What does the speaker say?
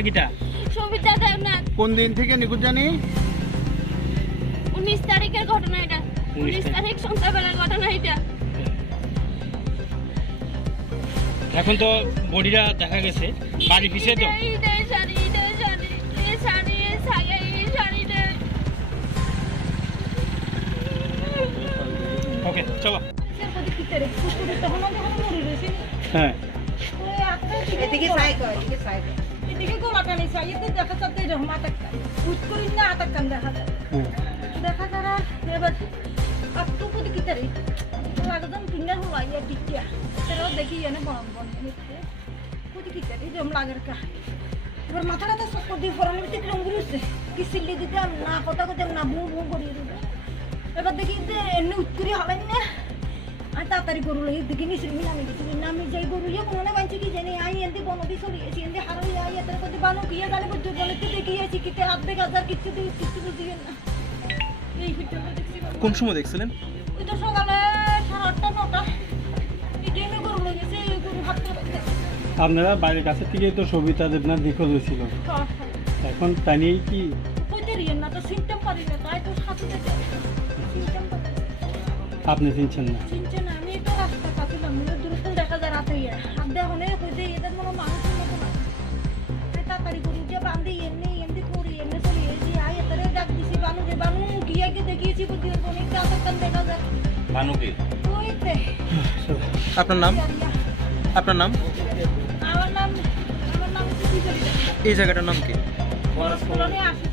নামটা কিটা? সবিতা দেবনাথ। কোন দিন থেকে নিখোঁজ জানি? 19 তারিখের ঘটনা এটা। 19 তারিখ সন্ধ্যাবেলার ঘটনা এটা। এখন তো বডিটা দেখা গেছে বাড়ি পিছে তো। এই শাড়ি শাড়িটা। ওকে চলো। হ্যাঁ এদিকে এদিকে গোলাকানি সাইতে দেখা যাচ্ছে এরকম আটাকটান উৎকরি না আটাকটান দেখা যায় দেখা যারা এবার আটটু কোটি কিতারে লাগদম পিন্না হলাইয়া টিকিয়া সেটাও দেখি এনে বন বন কোটি কিতারে জম লাগের কা এবার মাথাটা তো সব দিয়ে ফরানোর দিকে রঙ ঘুরছে কি সিল্লি দিতাম না কথা কথা না বুম বুম করিয়ে দিতাম এবার দেখি যে এমনি উৎকরি হলেন না আর তাড়াতাড়ি গরু লাগে দেখি নিশ্চয় নামে গেছি নামি যাই গরু ইয়ে কোনো না বাঁচি কি জানি আই এনতে বনদি চলিয়েছি এনতে হারই আই এত কথা বানো কি জানি বুঝতে বলতে দেখিয়েছি কিতে হাত দেখে হাজার কিছু বুঝিয়ে না এই ভিডিওটা দেখছি কোন সময় দেখছিলেন? এটা সকালে 8:30 9টা এই টাইমে গরু লেগেছে এই গরু হাত ধরে আপনারা বাড়ির কাছে থেকেই তো সবিতা দেবনাথ নিখোঁজ হয়েছিল, এখন তা নিয়েই কি কইতে রিয়েন না তো সিস্টেম পারি না তাই তো সাথে দেখে সিস্টেম পারি আপনি চিনছেন না? চিনছে না আমি তো রাস্তা পাচ্ছিলাম মনে দূরত্ব দেখা যায় রাতে ইয়ে হাত দেওয়া হলে কইতে এদের মনে মানুষের মতো না তাড়াতাড়ি গরু যে বান্ধি এমনি করি এমনি চলি এই আই এতারে ডাক দিছি বানু যে বানু গিয়ে দেখিয়েছি বুদ্ধি অনেক চাঁদার দেখা যায় বানুকে। ওইতে আপনার নাম? আপনার নাম? আমার নাম এই জায়গাটার নাম কি? কলনে আসি